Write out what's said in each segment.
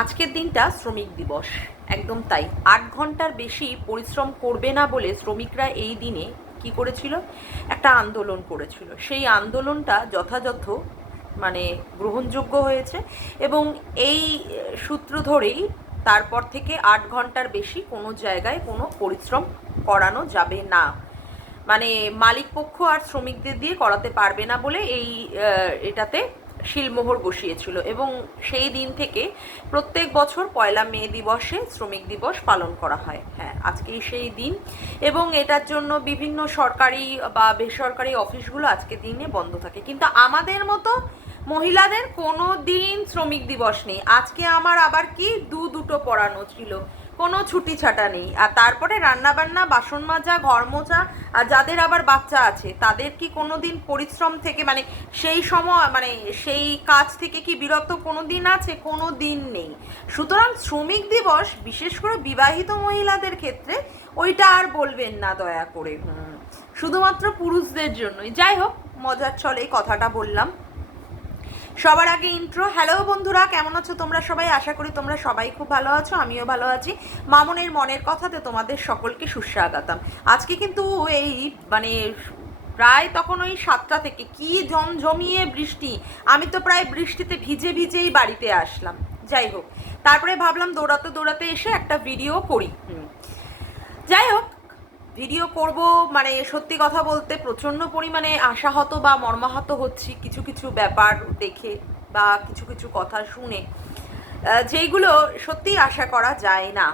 আজকের দিনটা শ্রমিক দিবস। একদম তাই। আট ঘণ্টার বেশি পরিশ্রম করবে না বলে শ্রমিকরা এই দিনে কি করেছিল? একটা আন্দোলন করেছিল। সেই আন্দোলনটা যথাযথ মানে গ্রহণযোগ্য হয়েছে এবং এই সূত্র ধরেই তারপর থেকে আট ঘণ্টার বেশি কোনো জায়গায় কোনো পরিশ্রম করানো যাবে না। মানে মালিক পক্ষ আর শ্রমিকদের দিয়ে করাতে পারবে না বলে এই এটাতে শিলমোহর বসিয়েছিল এবং সেই দিন থেকে প্রত্যেক বছর পয়লা মে দিবসে শ্রমিক দিবস পালন করা হয়। হ্যাঁ আজকেই সেই দিন এবং এটার জন্য বিভিন্ন সরকারি বা বেসরকারি অফিসগুলো আজকে দিনে বন্ধ থাকে। কিন্তু আমাদের মতো মহিলাদের কোনো দিন শ্রমিক দিবস নেই। আজকে আমার আবার কি দু দুটো পড়ানো ছিল। কোনো ছুটি ছাটা নেই। আর তারপরে রান্না বান্না বাসন মাজা, ঘর মোছা আর যাদের আবার বাচ্চা আছে, তাদের কি কোনো দিন পরিশ্রম থেকে মানে সেই সময় মানে সেই কাজ থেকে কি বিরত কোনো দিন আছে? কোনো দিন নেই। সুতরাং শ্রমিক দিবস, বিশেষ করে বিবাহিত মহিলাদের ক্ষেত্রে, ওইটা আর বলবেন না দয়া করে। শুধুমাত্র পুরুষদের জন্যই। যাই হোক, মজার ছলে এই কথাটা বললাম। সবার আগে ইন্ট্রো হ্যালো বন্ধুরা, কেমন আছো তোমরা সবাই? আশা করি তোমরা সবাই খুব ভালো আছো, আমিও ভালো আছি। মামনের মনের কথাতে তোমাদের সকলকে সুস্বাগতম। আজকে কিন্তু এই মানে প্রায় তখন ওই সাতটা থেকে কি জমজমিয়ে বৃষ্টি, আমি তো প্রায় বৃষ্টিতে ভিজে ভিজেই বাড়িতে আসলাম। যাই হোক, তারপরে ভাবলাম দৌড়াতে দৌড়াতে এসে একটা ভিডিও করি। যাই হোক ভিডিও করব মানে সত্যি কথা বলতে প্রচণ্ড পরিমাণে আশাহত বা মর্মাহত হচ্ছি কিছু কিছু ব্যাপার দেখে বা কিছু কিছু কথা শুনে। যেইগুলো সত্যি আশা করা যায় না।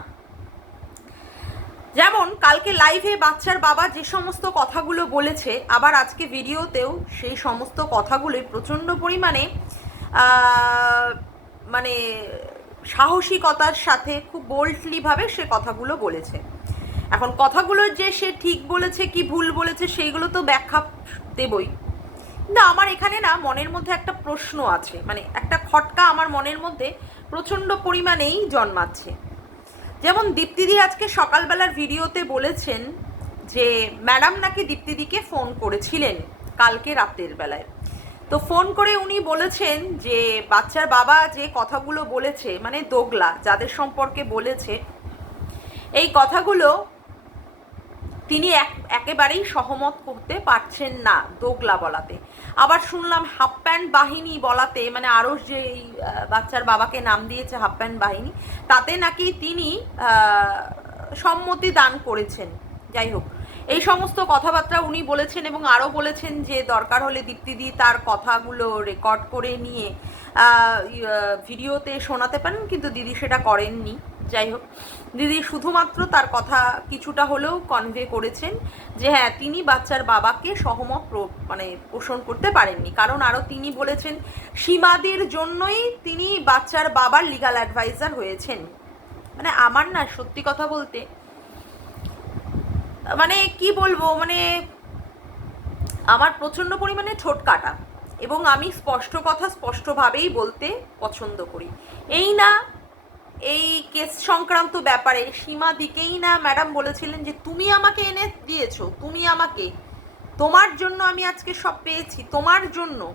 যেমন, কালকে লাইভে বাচ্চার বাবা যে সমস্ত কথাগুলো বলেছে, আবার আজকে ভিডিওতেও সেই সমস্ত কথাগুলোই প্রচণ্ড পরিমাণে মানে সাহসিকতার সাথে খুব বোল্ডলিভাবে সে কথাগুলো বলেছে। এখন কথাগুলো যে সে ঠিক বলেছে, কি ভুল বলেছে, সেইগুলো তো ব্যাখ্যা দেবই। কিন্তু আমার এখানে না মনের মধ্যে একটা প্রশ্ন আছে মানে একটা খটকা আমার মনের মধ্যে প্রচণ্ড পরিমাণেই জন্মাচ্ছে। যেমন দীপ্তিদি আজকে সকালবেলার ভিডিওতে বলেছেন যে, ম্যাডাম নাকি দীপ্তিদিকে ফোন করেছিলেন কালকে রাতের বেলায়। তো ফোন করে উনি বলেছেন যে, বাচ্চার বাবা যে কথাগুলো বলেছে মানে দোগলা, যাদের সম্পর্কে বলেছে, এই কথাগুলো তিনি এক একেবারেই সহমত করতে পারছেন না দোগলা বলাতে। আবার শুনলাম হাফ প্যান্ট বাহিনী বলাতে মানে আরও যে এই, বাচ্চার বাবাকে নাম দিয়েছে হাফ প্যান্ট বাহিনী তাতে নাকি তিনি সম্মতি দান করেছেন। যাই হোক এই সমস্ত কথাবার্তা উনি বলেছেন এবং আরও বলেছেন যে দরকার হলে দীপ্তিদি তার কথাগুলো রেকর্ড করে নিয়ে ভিডিওতে শোনাতে পারেন কিন্তু দিদি সেটা করেননি। যাই হোক দিদি শুধুমাত্র তার কথা কিছুটা হলেও কনভে করেছেন যে হ্যাঁ তিনি বাচ্চার বাবাকে সহমত মানে পোষণ করতে পারেননি। কারণ আরও তিনি বলেছেন, সীমাদের জন্যই তিনি বাচ্চার বাবার লিগাল অ্যাডভাইজার হয়েছেন। মানে আমার না, সত্যি কথা বলতে মানে কি বলব মানে আমার প্রচণ্ড পরিমাণে ঠোঁট কাটা এবং আমি স্পষ্ট কথা স্পষ্টভাবেই বলতে পছন্দ করি। এই না এই কেস সংক্রান্ত ব্যাপারে সীমা দিকেই না ম্যাডাম বলেছিলেন যে, তুমি আমাকে এনে দিয়েছ, তুমি আমাকে। তোমার জন্য আমি আজকে সব পেয়েছি, তোমার জন্য।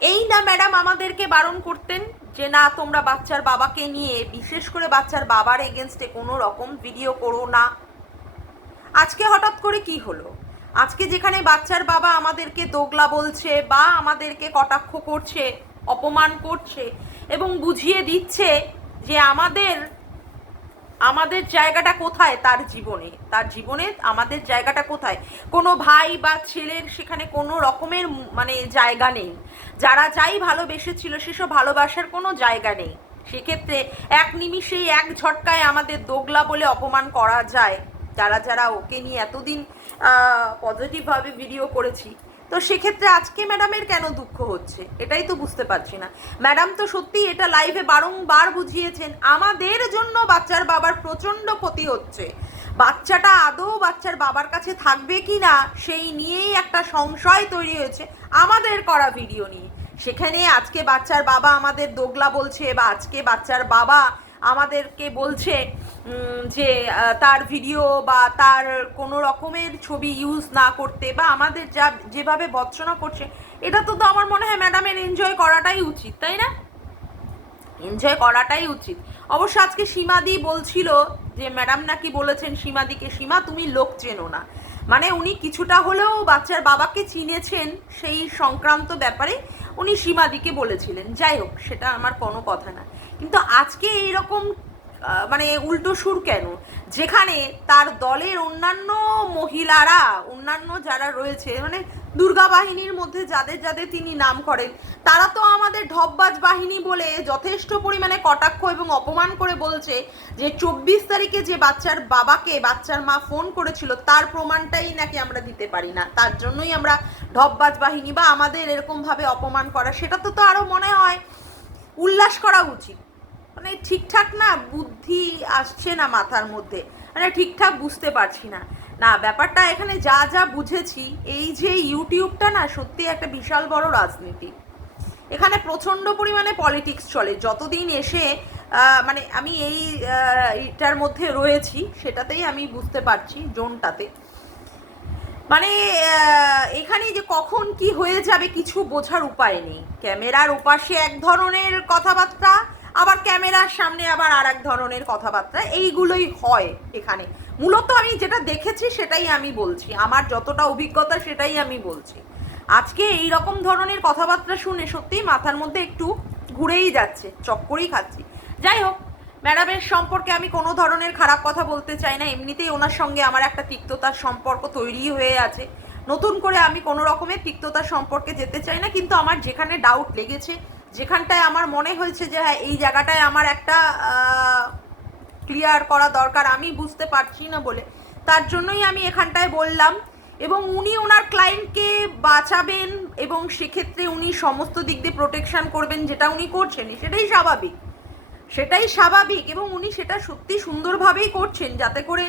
এই না ম্যাডাম আমাদেরকে বারণ করতেন যে, না, তোমরা বাচ্চার বাবাকে নিয়ে, বিশেষ করে বাচ্চার বাবার এগেনস্টে কোনো রকম ভিডিও করো না। আজকে হঠাৎ করে কি হলো? আজকে যেখানে বাচ্চার বাবা আমাদেরকে দোগলা বলছে বা আমাদেরকে কটাক্ষ করছে, অপমান করছে এবং বুঝিয়ে দিচ্ছে যে আমাদের আমাদের জায়গাটা কোথায় তার জীবনে? তার জীবনে আমাদের জায়গাটা কোথায়? কোনো ভাই বা ছেলের সেখানে কোনো রকমের মানে জায়গা নেই। যারা যাই ভালোবেসেছিল সেসব ভালোবাসার কোনো জায়গা নেই। সেক্ষেত্রে এক নিমিষেই, এক ঝটকায় আমাদের দোগলা বলে অপমান করা যায়। যারা যারা ওকে নিয়ে এতদিন পজিটিভভাবে ভিডিও করেছি তো সেক্ষেত্রে আজকে ম্যাডামের কেন দুঃখ হচ্ছে? এটাই তো বুঝতে পারছি না। ম্যাডাম তো সত্যি এটা লাইভে বারংবার বুঝিয়েছেন, আমাদের জন্য বাচ্চার বাবার প্রচণ্ড ক্ষতি হচ্ছে। বাচ্চাটা আদৌ বাচ্চার বাবার কাছে থাকবে কি না সেই নিয়েই একটা সংশয় তৈরি হয়েছে আমাদের করা ভিডিও নিয়ে। সেখানে আজকে বাচ্চার বাবা আমাদের দোগলা বলছে বা আজকে বাচ্চার বাবা আমাদেরকে বলছে যে তার ভিডিও বা তার কোনো রকমের ছবি ইউজ না করতে বা আমাদের যা, যেভাবে ভৎসনা করছে, এটা তো তো আমার মনে হয় ম্যাডামের এনজয় করাটাই উচিত, তাই না? এনজয় করাটাই উচিত। অবশ্য আজকে সীমাদি বলছিল যে ম্যাডাম নাকি বলেছেন, সীমাদিকে, সীমা, তুমি লোক চেনো না। মানে উনি কিছুটা হলেও বাচ্চার বাবাকে চিনেছেন সেই সংক্রান্ত ব্যাপারে উনি সীমাদিকে বলেছিলেন। যাই হোক, সেটা আমার কোনো কথা না। কিন্তু আজকে এইরকম মানে উল্টো সুর কেন? যেখানে তার দলের অন্যান্য মহিলারা, অন্যান্য যারা রয়েছে মানে দুর্গা বাহিনীর মধ্যে যাদের যাদের তিনি নাম করেন, তারা তো আমাদের ঢপবাজ বাহিনী বলে যথেষ্ট পরিমাণে কটাক্ষ এবং অপমান করে বলছে যে চব্বিশ তারিখে যে বাচ্চার বাবাকে, বাচ্চার মা ফোন করেছিল, তার প্রমাণটাই নাকি আমরা দিতে পারি না। তার জন্যই আমরা ঢপবাজ বাহিনী বা আমাদের এরকমভাবে অপমান করা, সেটা তো তো আরও মনে হয় উল্লাস করা উচিত। মানে ঠিকঠাক না, বুদ্ধি আসছে না মাথার মধ্যে। মানে ঠিকঠাক বুঝতে পারছি না। না, ব্যাপারটা এখানে যা যা বুঝেছি, এই যে ইউটিউবটা না সত্যি একটা বিশাল বড় রাজনীতি। এখানে প্রচণ্ড পরিমাণে পলিটিক্স চলে। যতদিন এসে মানে আমি এই এটার মধ্যে রয়েছি, সেটাতেই আমি বুঝতে পারছি, জোনটাতে। মানে এখানে যে কখন কি হয়ে যাবে কিছু বোঝার উপায় নেই। ক্যামেরার ওপাশে এক ধরনের কথাবার্তা, আবার ক্যামেরার সামনে আবার আর এক ধরনের কথাবার্তা, এইগুলোই হয় এখানে। মূলত আমি যেটা দেখেছি সেটাই আমি বলছি। আমার যতটা অভিজ্ঞতা সেটাই আমি বলছি। আজকে এই রকম ধরনের কথাবার্তা শুনে সত্যিই মাথার মধ্যে একটু ঘুরেই যাচ্ছে, চক্করেই খাচ্ছি। যাই হোক ম্যাডামের সম্পর্কে আমি কোনো ধরনের খারাপ কথা বলতে চাই না। এমনিতেই ওনার সঙ্গে আমার একটা তিক্ততার সম্পর্ক তৈরি হয়ে আছে। নতুন করে আমি কোনো রকমের তিক্ততার সম্পর্কে যেতে চাই না, কিন্তু আমার যেখানে ডাউট লেগেছে, যেখানটায় আমার মনে হয়েছে যে হ্যাঁ এই জায়গাটায় আমার একটা ক্লিয়ার করা দরকার, আমি বুঝতে পারছি না বলে। তার জন্যই আমি এখানটায় বললাম এবং উনি ওনার ক্লায়েন্টকে বাঁচাবেন এবং সেক্ষেত্রে উনি সমস্ত দিক দিয়ে প্রোটেকশান করবেন যেটা উনি করছেন সেটাই স্বাভাবিক। সেটাই স্বাভাবিক এবং উনি সেটা সত্যি সুন্দরভাবেই করছেন যাতে করে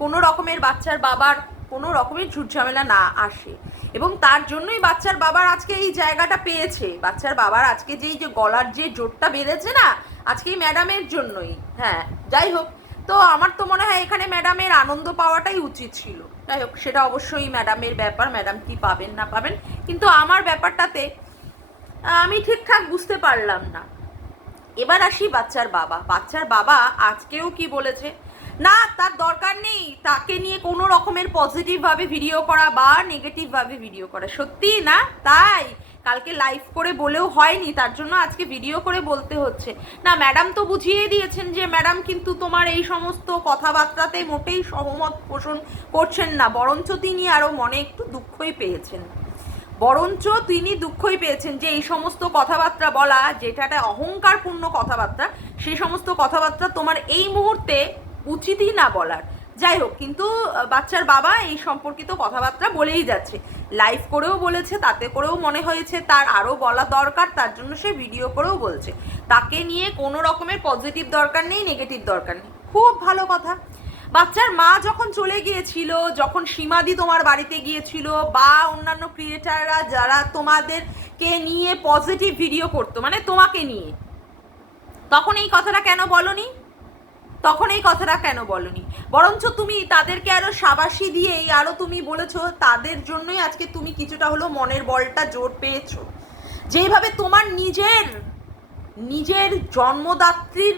কোনো রকমের বাচ্চার বাবার কোনো রকমের ঝুটঝামেলা না আসে। এবং তার জন্যই বাচ্চার বাবার আজকে এই জায়গাটা পেয়েছে। বাচ্চার বাবার আজকে যেই যে গলার যে জোরটা বেড়েছে না আজকে ম্যাডামের জন্যই। হ্যাঁ যাই হোক। তো আমার তো মনে হয় এখানে ম্যাডামের আনন্দ পাওয়াটাই উচিত ছিল। যাই হোক, সেটা অবশ্যই ম্যাডামের ব্যাপার, ম্যাডাম কি পাবেন না পাবেন। কিন্তু আমার ব্যাপারটাতে, আমি ঠিকঠাক বুঝতে পারলাম না। এবার আসি বাচ্চার বাবা। বাচ্চার বাবা আজকেও কি বলেছে? না, তার দরকার নেই। তাকে নিয়ে কোনো রকমের পজিটিভভাবে ভিডিও করা বা নেগেটিভভাবে ভিডিও করা। সত্যি না? তাই। কালকে লাইভ করে বলেও হয়নি, তার জন্য আজকে ভিডিও করে বলতে হচ্ছে। না ম্যাডাম তো বুঝিয়ে দিয়েছেন যে ম্যাডাম কিন্তু তোমার এই সমস্ত কথাবার্তাতে মোটেই সহমত পোষণ করছেন না, বরঞ্চ তিনি আরও মনে একটু দুঃখই পেয়েছেন। বরঞ্চ তিনি দুঃখই পেয়েছেন যে এই সমস্ত কথাবার্তা বলা, যেটা একটা অহংকারপূর্ণ কথাবার্তা সেই সমস্ত কথাবার্তা তোমার এই মুহূর্তে উচিতই না বলার। যাই হোক, কিন্তু বাচ্চার বাবা এই সম্পর্কিত কথাবার্তা বলেই যাচ্ছে। লাইভ করেও বলেছে, তাতে করেও মনে হয়েছে, তার আরও বলা দরকার, তার জন্য সে ভিডিও করেও বলছে। তাকে নিয়ে কোনো রকমের পজিটিভ দরকার নেই নেগেটিভ দরকার নেই। খুব ভালো কথা। বাচ্চার মা যখন চলে গিয়েছিল, যখন সীমাদি তোমার বাড়িতে গিয়েছিল বা অন্যান্য ক্রিয়েটাররা যারা তোমাদেরকে নিয়ে পজিটিভ ভিডিও করতো মানে তোমাকে নিয়ে, তখন এই কথাটা কেন বলনি? তখন এই কথাটা কেন বলনি? বরঞ্চ তুমি তাদেরকে আরও সাবাসি দিয়েই আরও তুমি বলেছ, তাদের জন্যই আজকে তুমি কিছুটা হলো মনের বলটা জোর পেয়েছ। যেইভাবে তোমার নিজের নিজের জন্মদাত্রীর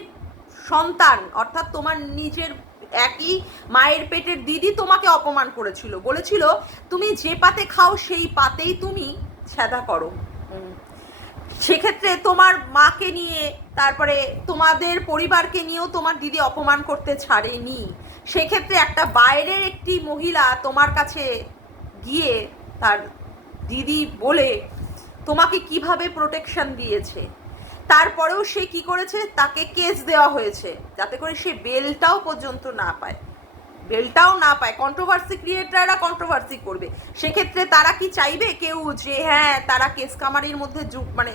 সন্তান, অর্থাৎ তোমার নিজের একই মায়ের পেটের দিদি তোমাকে অপমান করেছিল। বলেছিল, তুমি যে পাতে খাও, সেই পাতেই তুমি ছ্যাদা করো। সেক্ষেত্রে তোমার মাকে নিয়ে, তারপরে তোমাদের পরিবারকে নিয়েও তোমার দিদি অপমান করতে ছাড়েনি। সেক্ষেত্রে একটা বাইরের একটি মহিলা তোমার কাছে গিয়ে তার দিদি বলে, তোমাকে কীভাবে প্রোটেকশন দিয়েছে? তারপরেও সে কি করেছে? তাকে কেস দেওয়া হয়েছে। যাতে করে সে বেলটাও পর্যন্ত না পায়। বেলটাও না পায়। কন্ট্রোভার্সি ক্রিয়েটাররা কন্ট্রোভার্সি করবে। সেক্ষেত্রে তারা কি চাইবে? কেউ যে হ্যাঁ তারা কেস কামারির মধ্যে যুগ মানে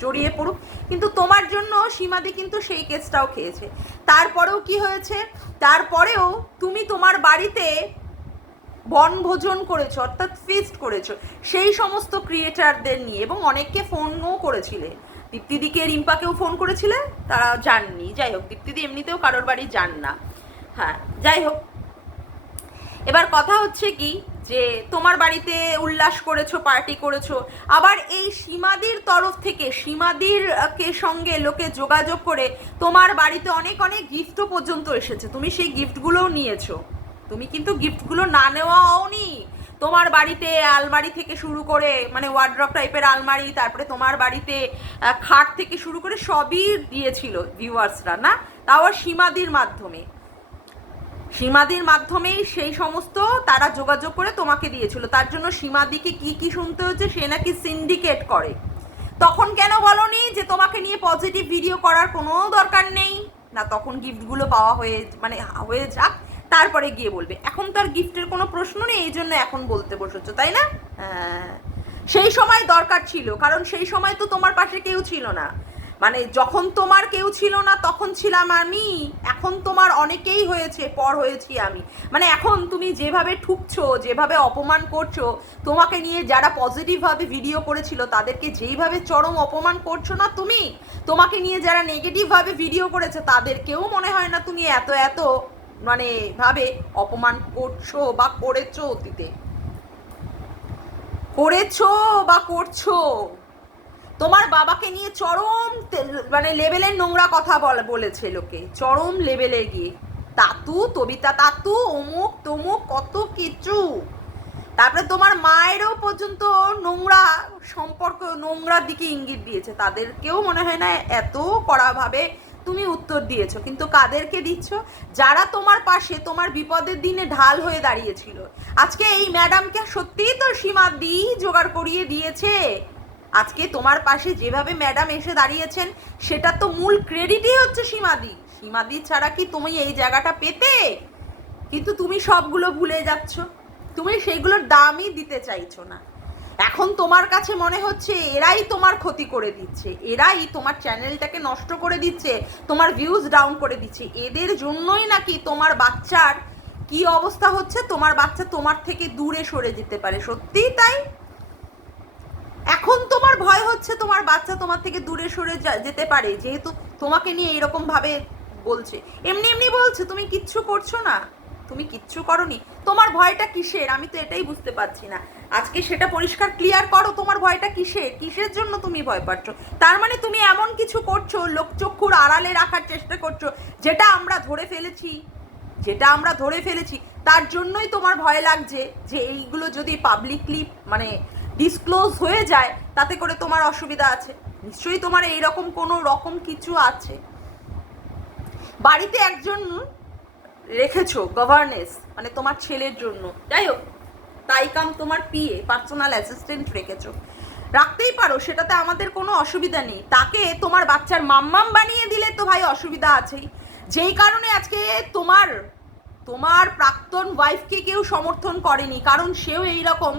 জড়িয়ে পড়ুক। কিন্তু তোমার জন্য সীমাদি কিন্তু সেই কেসটাও খেয়েছে। তারপরেও কি হয়েছে? তারপরেও তুমি তোমার বাড়িতে বনভোজন করেছ, অর্থাৎ ফিস্ট করেছ। সেই সমস্ত ক্রিয়েটারদের নিয়ে এবং অনেককে ফোনও করেছিলে। দীপ্তিদিকে রিম্পাকেও ফোন করেছিলে? তারা যাননি যাই হোক, দীপ্তিদি এমনিতেও কারোর বাড়ি যান না। হ্যাঁ যাই হোক। এবার কথা হচ্ছে কি, যে তোমার বাড়িতে উল্লাস করেছ, পার্টি করেছ, আবার এই সীমাদির তরফ থেকে সীমাদির কে সঙ্গে লোকে যোগাযোগ করে তোমার বাড়িতে অনেক অনেক গিফটও পর্যন্ত এসেছে। তুমি সেই গিফটগুলোও নিয়েছো। তুমি কিন্তু গিফটগুলো না নেওয়াও নি তোমার বাড়িতে আলমারি থেকে শুরু করে মানে ওয়ার্ড্রপ টাইপের আলমারি, তারপরে তোমার বাড়িতে খাট থেকে শুরু করে সবই দিয়েছিল ভিউয়ার্সরা না? তাও সীমাদির মাধ্যমে। সীমাদির মাধ্যমেই সেই সমস্ত তারা যোগাযোগ করে তোমাকে দিয়েছিল। তার জন্য সীমাদিকে কি কি শুনতে হচ্ছে সে নাকি সিন্ডিকেট করে। তখন কেন বলনি যে তোমাকে নিয়ে পজিটিভ ভিডিও করার কোনো দরকার নেই? না, তখন গিফটগুলো পাওয়া হয়ে মানে হয়ে যাক। তারপরে গিয়ে বলবে। এখন তো আর গিফটের কোনো প্রশ্ন নেই, এই জন্য এখন বলতে বসেছো, তাই না? হ্যাঁ। সেই সময় দরকার ছিল, কারণ সেই সময় তো তোমার পাশে কেউ ছিল না। মানে যখন তোমার কেউ ছিল না, তখন ছিলাম আমি। এখন তোমার অনেকেই হয়েছে, পর হয়েছি আমি। মানে এখন তুমি যেভাবে ঠুকছো, যেভাবে অপমান করছ, তোমাকে নিয়ে যারা পজিটিভভাবে ভিডিও করেছিল, তাদেরকে যেইভাবে চরম অপমান করছ না তুমি, তোমাকে নিয়ে যারা নেগেটিভভাবে ভিডিও করেছে, তাদেরকেও মনে হয় না তুমি এত এত মানে ভাবে অপমান করছ বা করেছ অতীতে? করেছ বা করছ? তোমার বাবাকে নিয়ে চরম মানে লেভেলের নোংরা কথা বল, বলেছে লোকে। চরম লেভেলে গিয়ে। তাতু, তবিতা তাতু, অমুক তমুক, কত কিছু। তারপরে তোমার মায়েরও পর্যন্ত নোংরা সম্পর্ক নোংরার দিকে ইঙ্গিত দিয়েছে। তাদেরকেও মনে হয় না এত কড়াভাবে তুমি উত্তর দিয়েছ, কিন্তু কাদেরকে দিচ্ছ? যারা তোমার পাশে তোমার বিপদের দিনে ঢাল হয়ে দাঁড়িয়েছিল। আজকে এই ম্যাডামকে সত্যিই তো সীমা দি জোগাড় করিয়ে দিয়েছে। আজকে তোমার পাশে যেভাবে ম্যাডাম এসে দাঁড়িয়েছেন, সেটা তো মূল ক্রেডিটই হচ্ছে সীমাদি সীমাদি ছাড়া কি তুমি এই জায়গাটা পেতে? কিন্তু তুমি সবগুলো ভুলে যাচ্ছ। তুমি সেইগুলোর দামই দিতে চাইছো না। এখন তোমার কাছে মনে হচ্ছে এরাই তোমার ক্ষতি করে দিচ্ছে, এরাই তোমার চ্যানেলটাকে নষ্ট করে দিচ্ছে, তোমার ভিউজ ডাউন করে দিচ্ছে, এদের জন্যই নাকি তোমার বাচ্চার কি অবস্থা হচ্ছে? তোমার বাচ্চা তোমার থেকে দূরে সরে যেতে পারে, সত্যিই তাই? এখন তোমার ভয় হচ্ছে তোমার বাচ্চা তোমার থেকে দূরে সরে যেতে পারে, যেহেতু তোমাকে নিয়ে এরকম ভাবে বলছে। এমনি এমনি বলছে, তুমি কিচ্ছু করছ না, তুমি কিচ্ছু করনি, তোমার ভয়টা কিসের? আমি তো এটাই বুঝতে পারছি না। আজকে সেটা পরিষ্কার ক্লিয়ার করো, তোমার ভয়টা কিসের? কিসের জন্য তুমি ভয় পাচ্ছ? তার মানে তুমি এমন কিছু করছ লোকচক্ষুর আড়ালে রাখার চেষ্টা করছ, যেটা আমরা ধরে ফেলেছি। যেটা আমরা ধরে ফেলেছি। তার জন্যই তোমার ভয় লাগছে যে এইগুলো যদি পাবলিকলি মানে ডিসক্লোজ হয়ে যায়, তাতে করে তোমার অসুবিধা আছে। নিশ্চয়ই তোমার এইরকম কোনো রকম কিছু আছে। বাড়িতে একজন রেখেছো গভর্নেন্স মানে তোমার ছেলের জন্য। যাই হোক তাই কাম তোমার পিএ পার্সোনাল অ্যাসিস্ট্যান্ট রেখেছো। রাখতেই পারো, সেটাতে আমাদের কোনো অসুবিধা নেই। তাকে তোমার বাচ্চার মাম্মাম বানিয়ে দিলে তো ভাই অসুবিধা আছেই। যেই কারণে আজকে তোমার তোমার প্রাক্তন ওয়াইফকে কেউ সমর্থন করেনি, কারণ সেও এইরকম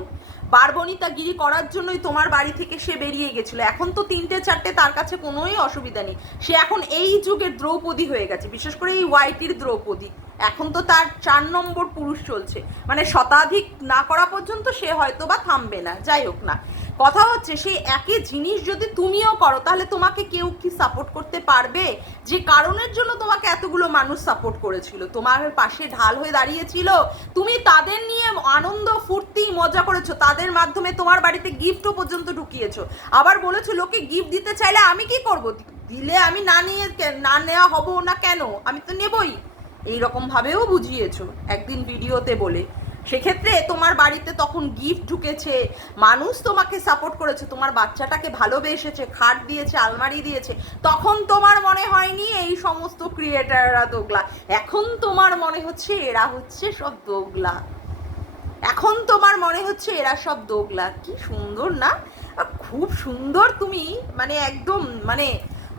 বারবনিতাগিরি করার জন্যই তোমার বাড়ি থেকে সে বেরিয়ে গেছিল। এখন তো তিনটে, চারটে, তার কাছে কোনোই অসুবিধা নেই। সে এখন এই যুগের দ্রৌপদী হয়ে গেছে, বিশেষ করে এই ওয়াইটির দ্রৌপদী। এখন তো তার চার নম্বর পুরুষ চলছে। মানে শতাধিক না করা পর্যন্ত সে হয়তো বা থামবে না, যাই হোক না। কথা হচ্ছে সেই একই জিনিস যদি তুমিও করো, তাহলে তোমাকে কেউ কি সাপোর্ট করতে পারবে? যে কারণের জন্য তোমাকে মানুষ সাপোর্ট করেছিল। তোমার পাশে ঢাল হয়ে দাঁড়িয়েছিল। তুমি তাদের নিয়ে আনন্দ, ফুর্তি, মজা করেছ। তাদের মাধ্যমে তোমার বাড়িতে গিফটও পর্যন্ত ঢুকিয়েছো। আবার বলেছ, লোকে গিফট দিতে চাইলে আমি কি করব? দিলে আমি না নিয়ে না নেওয়া হব না কেন? আমি তো নেবই। এইরকমভাবেও বুঝিয়েছো একদিন ভিডিওতে বলে। সেক্ষেত্রে তোমার বাড়িতে তখন গিফট ঢুকেছে, মানুষ তোমাকে সাপোর্ট করেছে, তোমার বাচ্চাটাকে ভালোবেসেছে, খাট দিয়েছে, আলমারি দিয়েছে, তখন তোমার মনে হয়নি এই সমস্ত ক্রিয়েটাররা দোগলা। এখন তোমার মনে হচ্ছে এরা হচ্ছে সব দোগলা। এখন তোমার মনে হচ্ছে এরা সব দোগলা। কি সুন্দর না? খুব সুন্দর তুমি মানে একদম মানে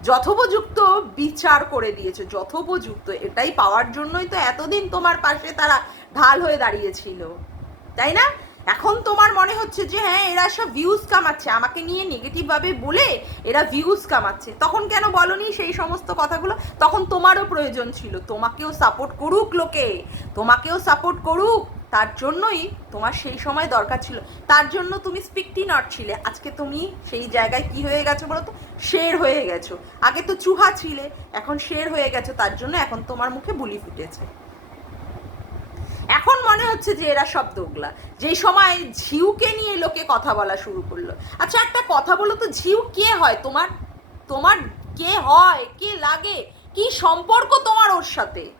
যথোপযুক্ত বিচার করে দিয়েছ, যথোপযুক্ত। এটাই পাওয়ার জন্যই তো এতদিন তোমার পাশে তারা ঢাল হয়ে দাঁড়িয়েছিল। তাই না? এখন তোমার মনে হচ্ছে যে হ্যাঁ এরা সব ভিউজ কামাচ্ছে। আমাকে নিয়ে নেগেটিভভাবে বলে এরা ভিউজ কামাচ্ছে। তখন কেন বলনি সেই সমস্ত কথাগুলো? তখন তোমারও প্রয়োজন ছিল। তোমাকেও সাপোর্ট করুক লোকে। তোমাকেও সাপোর্ট করুক। তার জন্যই তোমার সেই সময় দরকার ছিল। তার জন্য তুমি স্পিকটি নট ছিলে। আজকে তুমি সেই জায়গায় কি হয়ে গেছো বলো তো? শের হয়ে গেছো। আগে তো চুহা ছিলে। এখন শের হয়ে গেছো। তার জন্য এখন তোমার মুখে বুলি ফুটেছে। এখন মনে হচ্ছে যে এরা সব দোগলা। যেই সময় ঝিউকে নিয়ে লোকে কথা বলা শুরু করল। আচ্ছা একটা কথা বলো তো, ঝিউ কে হয়? তোমার তোমার কে হয়? কে লাগে? কি সম্পর্ক তোমার ওর সাথে?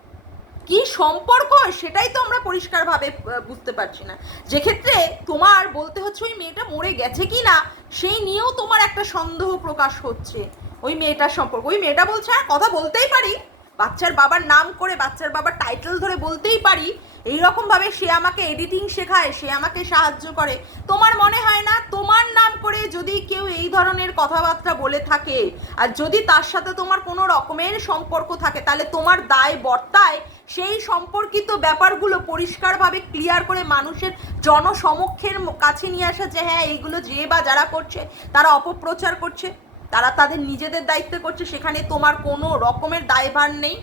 কি সম্পর্ক? সেটাই তো আমরা পরিষ্কারভাবে বুঝতে পারছি না। যেক্ষেত্রে তোমার বলতে হচ্ছে, ওই মেয়েটা মরে গেছে কি না? সেই নিয়েও তোমার একটা সন্দেহ প্রকাশ হচ্ছে। ওই মেয়েটার সম্পর্ক। ওই মেয়েটা বলছে হ্যাঁ কথা বলতেই পারি। বাচ্চার বাবার নাম করে বাচ্চার বাবার টাইটেল ধরে বলতেই পারি এইরকম ভাবে সে আমাকে এডিটিং শেখায়, সে আমাকে সাহায্য করে। তোমার মনে হয় না? তোমার নাম করে যদি কেউ এই ধরনের কথাবার্তা বলে থাকে, আর যদি তার সাথে তোমার কোনো রকমের সম্পর্ক থাকে, তাহলে তোমার দায় বর্তায়। সেই সম্পর্কিত ব্যাপারগুলো পরিষ্কারভাবে ক্লিয়ার করে মানুষের জনসমক্ষের কাছে নিয়ে আসা যে হ্যাঁ এইগুলো যে বা যারা করছে, তারা অপপ্রচার করছে। তারা তাদের নিজেদের দায়িত্ব করছে, সেখানে তোমার কোনো রকমের দায়ভার নেই।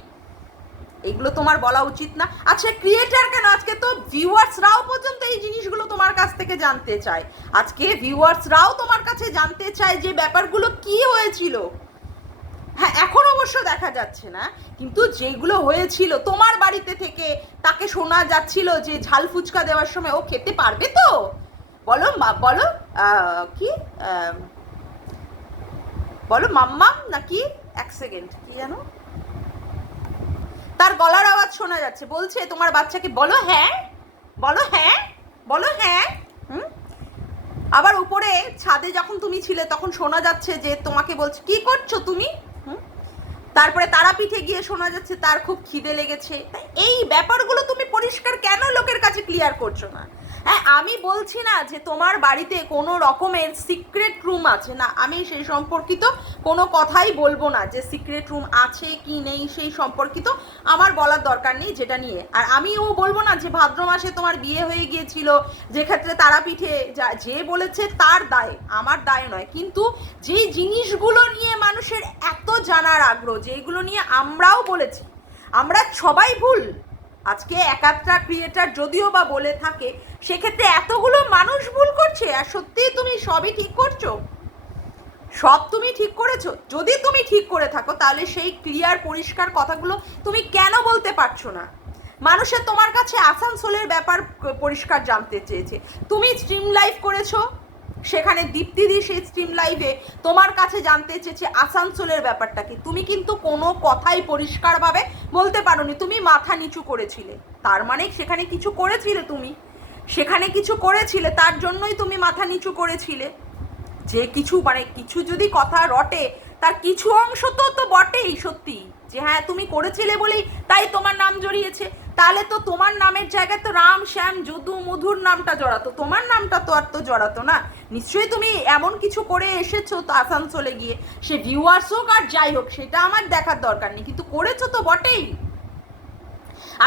এগুলো তোমার বলা উচিত না। আচ্ছা ক্রিয়েটার কেন? আজকে তো ভিউয়ার্সরাও পর্যন্ত এই জিনিসগুলো তোমার কাছ থেকে জানতে চায়। আজকে ভিউয়ার্সরাও তোমার কাছে জানতে চায় যে ব্যাপারগুলো কি হয়েছিল। হ্যাঁ এখন অবশ্য দেখা যাচ্ছে না, কিন্তু যেগুলো হয়েছিল তোমার বাড়িতে থেকে, তাকে শোনা যাচ্ছিল যে ঝাল ফুচকা দেওয়ার সময় ও খেতে পারবে তো? বলো বলো কি বলো, মাম্মাম নাকি এক সেকেন্ড, কি জানো? তার গলার আওয়াজ শোনা যাচ্ছে, বলছে, তোমার বাচ্চাকে বলো হ্যাঁ বলো হ্যাঁ বলো হ্যাঁ। হুম? আবার উপরে, ছাদে যখন তুমি ছিলে, তখন শোনা যাচ্ছে যে তোমাকে বলছে, কি করছ তুমি? তারপরে তারাপীঠে গিয়ে শোনা যাচ্ছে, তার খুব খিদে লেগেছে। এই ব্যাপারগুলো তুমি পরিষ্কার কেন লোকের কাছে ক্লিয়ার করছ না? হ্যাঁ আমি বলছি না যে তোমার বাড়িতে কোনো রকমের সিক্রেট রুম আছে। না, আমি সেই সম্পর্কিত কোনো কথাই বলব না যে সিক্রেট রুম আছে কি নেই সেই সম্পর্কিত আমার বলার দরকার নেই যেটা নিয়ে। আর আমিও বলব না যে ভাদ্র মাসে তোমার বিয়ে হয়ে গিয়েছিল, যে ক্ষেত্রে তারাপীঠে যা, যে বলেছে তার দায়, আমার দায় নয়। কিন্তু যে জিনিসগুলো নিয়ে মানুষের এত জানার আগ্রহ, যেগুলো নিয়ে আমরাও বলেছি, আমরা সবাই ভুল। আজকে একাত্রা ক্রিয়েটার যদিও বা বলে থাকে, সেক্ষেত্রে এতগুলো মানুষ ভুল করছে আর সত্যিই তুমি সবই ঠিক করছ? সব তুমি ঠিক করেছ? যদি তুমি ঠিক করে থাকো, তাহলে সেই ক্লিয়ার পরিষ্কার কথাগুলো তুমি কেন বলতে পারছ না? মানুষের তোমার কাছে আসানসোলের ব্যাপার পরিষ্কার জানতে চেয়েছে। তুমি স্ট্রিম লাইভ করেছ সেখানে দীপ্তিদি সেই স্ট্রিম লাইভে তোমার কাছে জানতে চেয়েছে আসানসোলের ব্যাপারটা কি? তুমি কিন্তু কোনো কথাই পরিষ্কারভাবে বলতে পারোনি। তুমি মাথা নিচু করেছিলে। তার মানে সেখানে কিছু করেছিলে তুমি? সেখানে কিছু করেছিলে, তার জন্যই তুমি মাথা নিচু করেছিলে। যে কিছু মানে কিছু যদি কথা রটে, তার কিছু অংশ তো তো বটেই সত্যি যে হ্যাঁ তুমি করেছিলে বলেই তাই তোমার নাম জড়িয়েছে। তাহলে তো তোমার নামের জায়গায় তো রাম, শ্যাম, যদু, মধুর নামটা জড়াতো। তোমার নামটা তো আর তো জড়াতো না। নিশ্চয়ই তুমি এমন কিছু করে এসেছ তো আসানসোলে গিয়ে। সে ভিউয়ার্স হোক আর যাই হোক, সেটা আমার দেখার দরকার নেই। কিন্তু করেছ তো বটেই।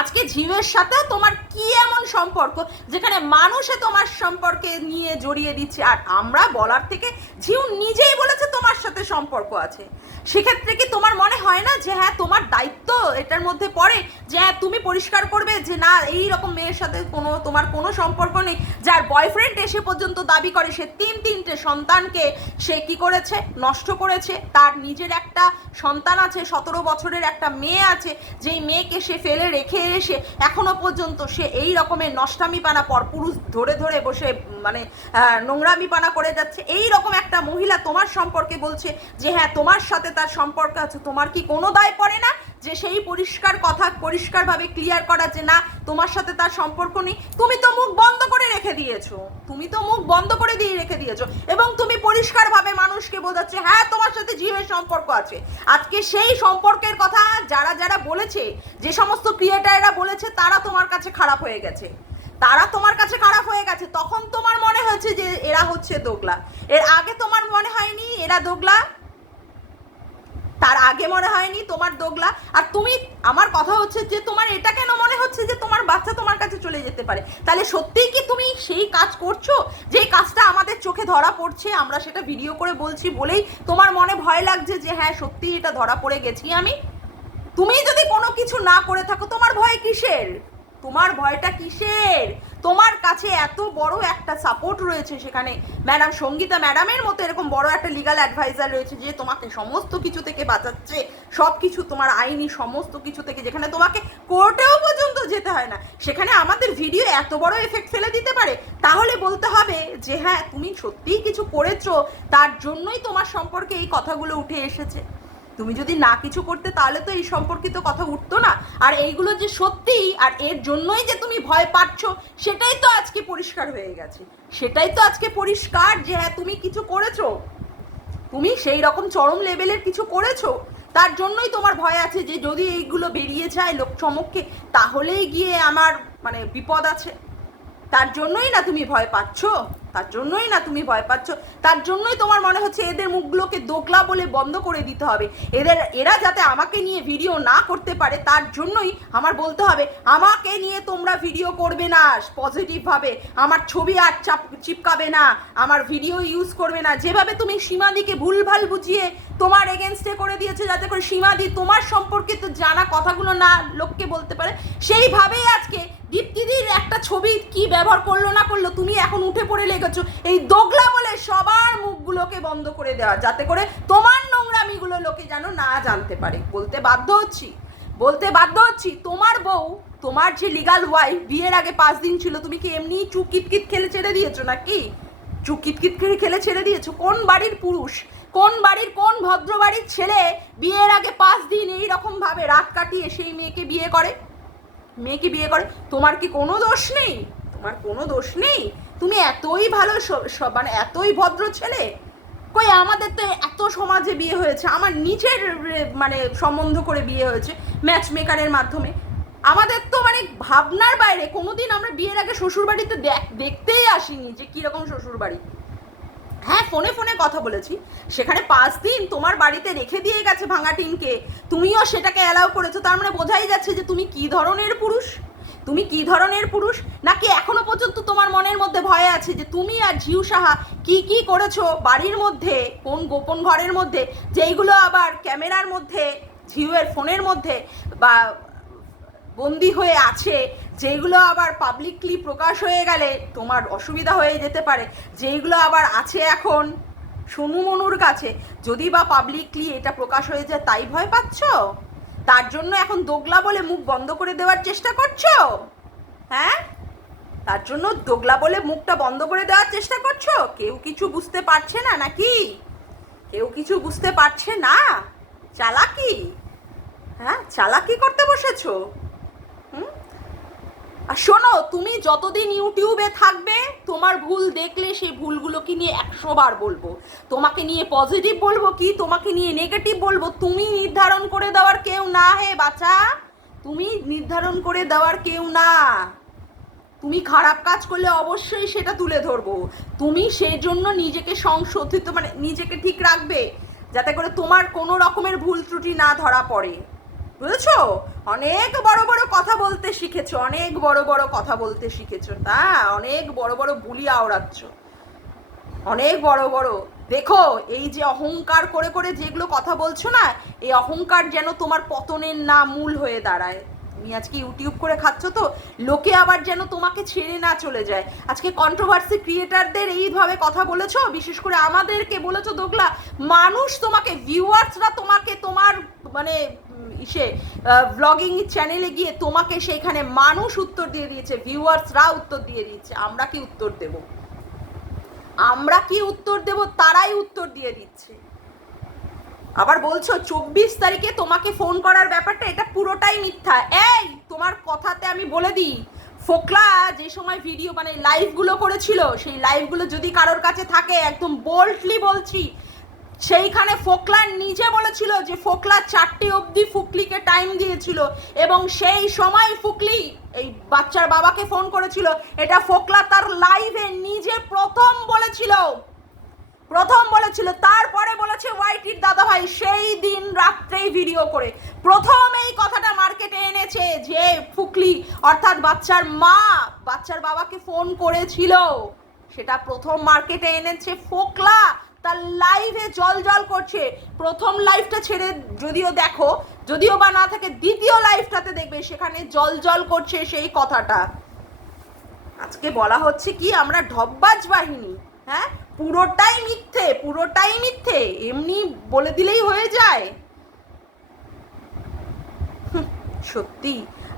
আজকে ঝিমের সাথেও তোমার কি এমন সম্পর্ক যেখানে মানুষে তোমার সম্পর্কে নিয়ে জড়িয়ে দিচ্ছে? আর আমরা বলার থেকে ঝিউ নিজেই বলেছে তোমার সাথে সম্পর্ক আছে। সেক্ষেত্রে কি তোমার মনে হয় না যে হ্যাঁ তোমার দায়িত্ব এটার মধ্যে পড়ে যে হ্যাঁ তুমি পরিষ্কার করবে যে, না, এই রকম মেয়ের সাথে কোনো, তোমার কোনো সম্পর্ক নেই। যার বয়ফ্রেন্ড এসে পর্যন্ত দাবি করে, সে তিন তিনটে সন্তানকে সে কি করেছে? নষ্ট করেছে। তার নিজের একটা সন্তান আছে, সতেরো বছরের একটা মেয়ে আছে। যেই মেয়েকে সে ফেলে রেখে এসে এখনও পর্যন্ত সে এই রকমের নষ্টামি পানা পরপুরুষ ধরে ধরে বসে মানে আহ, নোংরামি পানা করে যাচ্ছে। এই রকম একটা মহিলা তোমার সম্পর্কে বলছে যে হ্যাঁ তোমার সাথে তার সম্পর্ক আছে তোমার কি কোনো দায় পড়ে না যে সেই পরিষ্কার কথা পরিষ্কারভাবে ক্লিয়ার করা যে না তোমার সাথে তার সম্পর্ক নেই? তুমি তো মুখ বন্ধ করে রেখে দিয়েছ। তুমি তো মুখ বন্ধ করে দিয়ে রেখে দিয়েছ। এবং তুমি পরিষ্কারভাবে মানুষকে বোঝাচ্ছে হ্যাঁ তোমার সাথে জীবের সম্পর্ক আছে। আজকে সেই সম্পর্কের কথা যারা যারা বলেছে যে সমস্ত ক্রিয়েটাররা বলেছে, তারা তোমার কাছে খারাপ হয়ে গেছে। তারা তোমার কাছে খারাপ হয়ে গেছে, তখন তোমার মনে হয়েছে যে এরা হচ্ছে দোগলা। এর আগে তোমার মনে হয়নি এরা দোগলা? তার আগে মনে হয়নি তোমার দোগলা? আর তুমি, আমার কথা হচ্ছে যে তোমার এটা কেন মনে হচ্ছে যে তোমার বাচ্চা তোমার কাছে চলে যেতে পারে? তাহলে সত্যিই কি তুমি সেই কাজ করছ? যে কাজটা আমাদের চোখে ধরা পড়ছে, আমরা সেটা ভিডিও করে বলছি বলেই তোমার মনে ভয় লাগছে যে হ্যাঁ সত্যিই এটা ধরা পড়ে গেছি আমি? তুমি যদি কোনো কিছু না করে থাকো, তোমার ভয় কিসের? তোমার ভয়টা কিসের? তোমার কাছে এত বড় একটা সাপোর্ট রয়েছে সেখানে। ম্যাডাম সঙ্গীতা ম্যাডামের মতো এরকম বড় একটা লিগাল অ্যাডভাইজার রয়েছে যে তোমাকে সমস্ত কিছু থেকে বাঁচাচ্ছে। সব কিছু তোমার আইনি সমস্ত কিছু থেকে, যেখানে তোমাকে কোর্টেও পর্যন্ত যেতে হয় না। সেখানে আমাদের ভিডিও এত বড় এফেক্ট ফেলে দিতে পারে। তাহলে বলতে হবে যে হ্যাঁ তুমি সত্যিই কিছু করেছ, তার জন্যই তোমার সম্পর্কে এই কথাগুলো উঠে এসেছে। তুমি যদি না কিছু করতে, তাহলে তো এই সম্পর্কিত কথা উঠতো না। আর এইগুলো যে সত্যি, আর এর জন্যই যে তুমি ভয় পাচ্ছ, সেটাই তো আজকে পরিষ্কার হয়ে গেছে। সেটাই তো আজকে পরিষ্কার যে হ্যাঁ তুমি কিছু করেছ। তুমি সেই রকম চরম লেভেলের কিছু করেছ। তার জন্যই তোমার ভয় আছে যে, যদি এইগুলো বেরিয়ে যায় লোক চমককে, তাহলেই গিয়ে আমার মানে বিপদ আছে। তার জন্যই না তুমি ভয় পাচ্ছ? তার জন্যই না তুমি ভয় পাচ্ছ? তার জন্যই তোমার মনে হচ্ছে এদের মুখগুলোকে দোগলা বলে বন্ধ করে দিতে হবে। এদের, এরা যাতে আমাকে নিয়ে ভিডিও না করতে পারে, তার জন্যই আমার বলতে হবে, আমাকে নিয়ে তোমরা ভিডিও করবে না পজিটিভভাবে আমার ছবি আর চাপ, চিপকাবে না, আমার ভিডিও ইউজ করবে না। যেভাবে তুমি সীমাদিকে ভুলভাল বুঝিয়ে তোমার এগেনস্টে করে দিয়েছে, যাতে করে সীমাদি তোমার সম্পর্কিত জানা কথাগুলো না লোককে বলতে পারে, সেইভাবেই আজকে দীপ্তিদির একটা ছবি কি ব্যবহার করল না করল তুমি এখন উঠে পড়ে লেগেছো। এই দোগলা বলে সবার মুখগুলোকে বন্ধ করে দেওয়া, যাতে করে তোমার নোংরামিগুলো লোকে যেন না জানতে পারে। বলতে বাধ্য হচ্ছি, বলতে বাধ্য হচ্ছি, তোমার বউ, তোমার যে লিগাল ওয়াইফ বিয়ের আগে পাঁচ দিন ছিল, তুমি কি এমনি কিটকিট খেলে ছেড়ে দিয়েছ নাকি? চুপ কিটকিট খেলে ছেড়ে দিয়েছ? কোন বাড়ির পুরুষ, কোন বাড়ির কোন ভদ্র বাড়ির ছেলে বিয়ের আগে পাঁচ দিন এই রকম ভাবে রাত কাটিয়ে সেই মেয়েকে বিয়ে করে? মেয়েকে বিয়ে করে, তোমার কি কোনো দোষ নেই? তোমার কোনো দোষ নেই? তুমি এতই ভালো মানে এতই ভদ্র ছেলে। কই আমাদের তো এত সমাজে বিয়ে হয়েছে, আমার নিজের মানে সম্বন্ধ করে বিয়ে হয়েছে ম্যাচ মেকারের মাধ্যমে। আমাদের তো মানে ভাবনার বাইরে, কোনোদিন আমরা বিয়ের আগে শ্বশুরবাড়িতে দেখ- দেখতেই আসিনি যে কীরকম শ্বশুরবাড়ি। হ্যাঁ ফোনে ফোনে কথা বলেছি। সেখানে পাঁচ দিন তোমার বাড়িতে রেখে দিয়ে গেছে ভাঙা টিনকে। তুমিও সেটাকে অ্যালাউ করেছ। তার মানে বোঝাই যাচ্ছে যে তুমি কি ধরনের পুরুষ? তুমি কি ধরনের পুরুষ? নাকি এখনও পর্যন্ত তোমার মনের মধ্যে ভয় আছে যে তুমি আর ঝিউ সাহা কি কি করেছ বাড়ির মধ্যে, কোন গোপন ঘরের মধ্যে, যেইগুলো আবার ক্যামেরার মধ্যে ঝিউয়ের ফোনের মধ্যে, বা বন্দি হয়ে আছে যেগুলো আবার পাবলিকলি প্রকাশ হয়ে গেলে তোমার অসুবিধা হয়ে যেতে পারে। যেইগুলো আবার আছে এখন, সোনু মনুর কাছে, যদি বা পাবলিকলি এটা প্রকাশ হয়ে যায়, তাই ভয় পাচ্ছ? তার জন্য এখন দোগলা বলে মুখ বন্ধ করে দেওয়ার চেষ্টা করছ? হ্যাঁ? তার জন্য দোগলা বলে মুখটা বন্ধ করে দেওয়ার চেষ্টা করছ? কেউ কিছু বুঝতে পারছে না নাকি? কেউ কিছু বুঝতে পারছে না? চালাকি? হ্যাঁ চালাকি করতে বসেছো? আর শোনো, তুমি যতদিন ইউটিউবে থাকবে, তোমার ভুল দেখলে সেই ভুলগুলোকে নিয়ে একশো বার বলব। তোমাকে নিয়ে পজিটিভ বলব কি? তোমাকে নিয়ে নেগেটিভ বলব? তুমি নির্ধারণ করে দেওয়ার কেউ না হে বাচ্চা তুমি নির্ধারণ করে দেওয়ার কেউ না। তুমি খারাপ কাজ করলে অবশ্যই সেটা তুলে ধরবো। তুমি সেই জন্য নিজেকে সংশোধিত মানে নিজেকে ঠিক রাখবে, যাতে করে তোমার কোনো রকমের ভুল ত্রুটি না ধরা পড়ে। বুঝেছ? অনেক বড় বড় কথা বলতে শিখেছো, অনেক বড় বড় কথা বলতে শিখেছো, তা? অনেক বড় বড় বুলি আওড়াচ্ছ অনেক বড় বড়। দেখো, এই যে অহংকার করে করে যেগুলো কথা বলছো না, এই অহংকার যেন তোমার পতনের না মূল হয়ে দাঁড়ায়। তুমি আজকে ইউটিউব করে খাচ্ছ তো, লোকে আবার যেন তোমাকে ছেড়ে না চলে যায়। আজকে কন্ট্রোভার্সি ক্রিয়েটারদের এইভাবে কথা বলেছ, বিশেষ করে আমাদেরকে বলেছ, দোগলা। মানুষ তোমাকে ভিউয়ার্সরা তোমাকে, তোমার মানে ইসে ব্লগিং চ্যানেলে গিয়ে তোমাকে সেখানে মানুষ উত্তর দিয়ে দিয়েছে ভিউয়ার্সরা উত্তর দিয়ে দিয়েছে, আমরা কি উত্তর দেবো? আমরা কি উত্তর দেব? তারাই উত্তর দিয়ে দিচ্ছে। আবার বলছো, চব্বিশ তারিখে তোমাকে ফোন করার ব্যাপারটা, এটা পুরোটাই মিথ্যা। এই, তোমার কথাতে আমি বলে দিই, ফোকলা যে সময় ভিডিও মানে লাইভগুলো করেছিল, সেই লাইভগুলো যদি কারোর কাছে থাকে, একদম বোল্ডলি বলছি সেইখানে ফোকলা নিজে বলেছিল যে ফোকলা চারটে অবধি ফুকলিকে টাইম দিয়েছিল এবং সেই সময় ফুকলি, এই বাচ্চার বাবাকে ফোন করেছিল। এটা ফোকলা তার লাইভে নিজে প্রথম বলেছিল। প্রথম বলেছিল। তারপরে বলেছে, ওয়াইটির দাদা ভাই সেই দিন রাত্রেই ভিডিও করে। প্রথম এই কথাটা মার্কেটে এনেছে যে ফুকলি, অর্থাৎ বাচ্চার মা, বাচ্চার বাবাকে ফোন করেছিল। সেটা প্রথম মার্কেটে এনেছে ফোকলা। তার লাইভে জল জল করছে। প্রথম লাইভটা ছেড়ে যদিও দেখো, যদিও বা না থাকে, দ্বিতীয় লাইভটাতে দেখবে সেখানে জল জল করছে সেই কথাটা। আজকে বলা হচ্ছে কি, আমরা ঢপবাজ বাহিনী হ্যাঁ? পুরোটাই মিথ্যে পুরোটাই মিথ্যে, এমনি বলে দিলেই হয়ে যায়। সত্যি।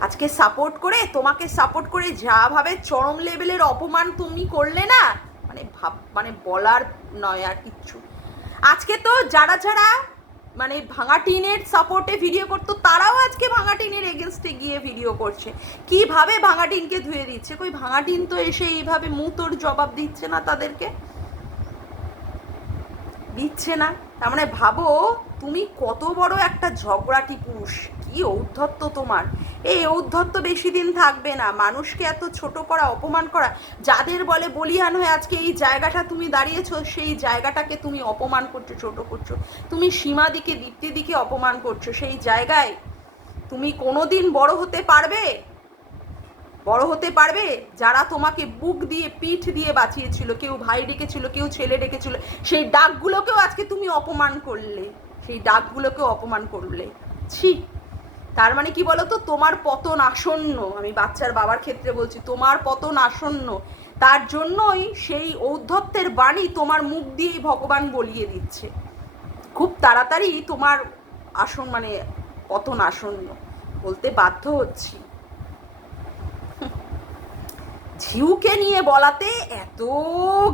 আজকে সাপোর্ট করে, তোমাকে সাপোর্ট করে যা ভাবে চরম লেভেলের অপমান তুমি করলে না মানে ভাব মানে বলার নয় আর কিচ্ছু। আজকে তো যারা যারা মানে ভাঙা টিনের সাপোর্টে ভিডিও করতো, তারাও আজকে ভাঙা টিনের এগেনস্টে গিয়ে ভিডিও করছে। কীভাবে ভাঙা টিনকে ধুয়ে দিচ্ছে? কই ভাঙা টিন তো এসে এইভাবে মুতোর জবাব দিচ্ছে না তাদেরকে? দিচ্ছে না। তার মানে ভাবো, তুমি কত বড় একটা ঝগড়াটি পুরুষ। কি ঔদ্ধত্য তোমার? এই ঔদ্ধত্য বেশি দিন থাকবে না। মানুষকে এত ছোট করা, অপমান করা, যাদের বলে বলিয়ান হয়ে আজকে এই জায়গাটা তুমি দাঁড়িয়েছো, সেই জায়গাটাকে তুমি অপমান করছ, ছোট করছ। তুমি সীমাদিকে দীপ্তিদিকে অপমান করছ। সেই জায়গায় তুমি কোনোদিন বড় হতে পারবে? বড় হতে পারবে? যারা তোমাকে বুক দিয়ে, পিঠ দিয়ে বাঁচিয়েছিল, কেউ ভাই ডেকেছিল, কেউ ছেলে ডেকেছিল, সেই ডাকগুলোকেও আজকে তুমি অপমান করলে। সেই ডাকগুলোকেও অপমান করলে। ছি! তার মানে কি বলতো? তোমার পতন আসন্ন। আমি বাচ্চার বাবার ক্ষেত্রে বলছি, তোমার পতন আসন্ন। তার জন্যই সেই ঔদ্ধত্যের বাণী তোমার মুখ দিয়েই ভগবান বলিয়ে দিচ্ছে। খুব তাড়াতাড়ি তোমার আসন মানে পতন আসন্ন বলতে বাধ্য হচ্ছি। ঝিউকে নিয়ে বলাতে এত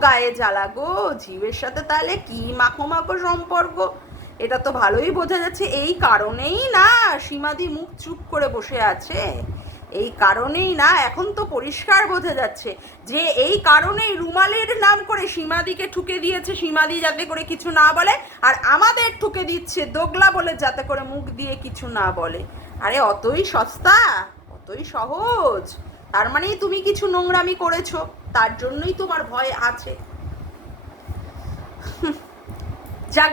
গায়ে জ্বালা গো। ঝিউয়ের সাথে তাহলে কি মাখো মাখো সম্পর্ক? এটা তো ভালোই বোঝা যাচ্ছে, এই কারণেই না সীমাদি মুখ চুপ করে বসে আছে। এই কারণেই না এখন তো পরিষ্কার বোঝা যাচ্ছে যে এই কারণেই রুমালের নাম করে সীমাদিকে ঠুকে দিয়েছে, সীমাদি যাতে করে কিছু না বলে আর আমাদের ঠুকে দিচ্ছে দোগলা বলে যাতে করে মুখ দিয়ে কিছু না বলে। আরে অতই সস্তা, অতই সহজ। তার মানেই তুমি কিছু নোংরামি করেছ, তার জন্যই তোমার ভয় আছে। যাক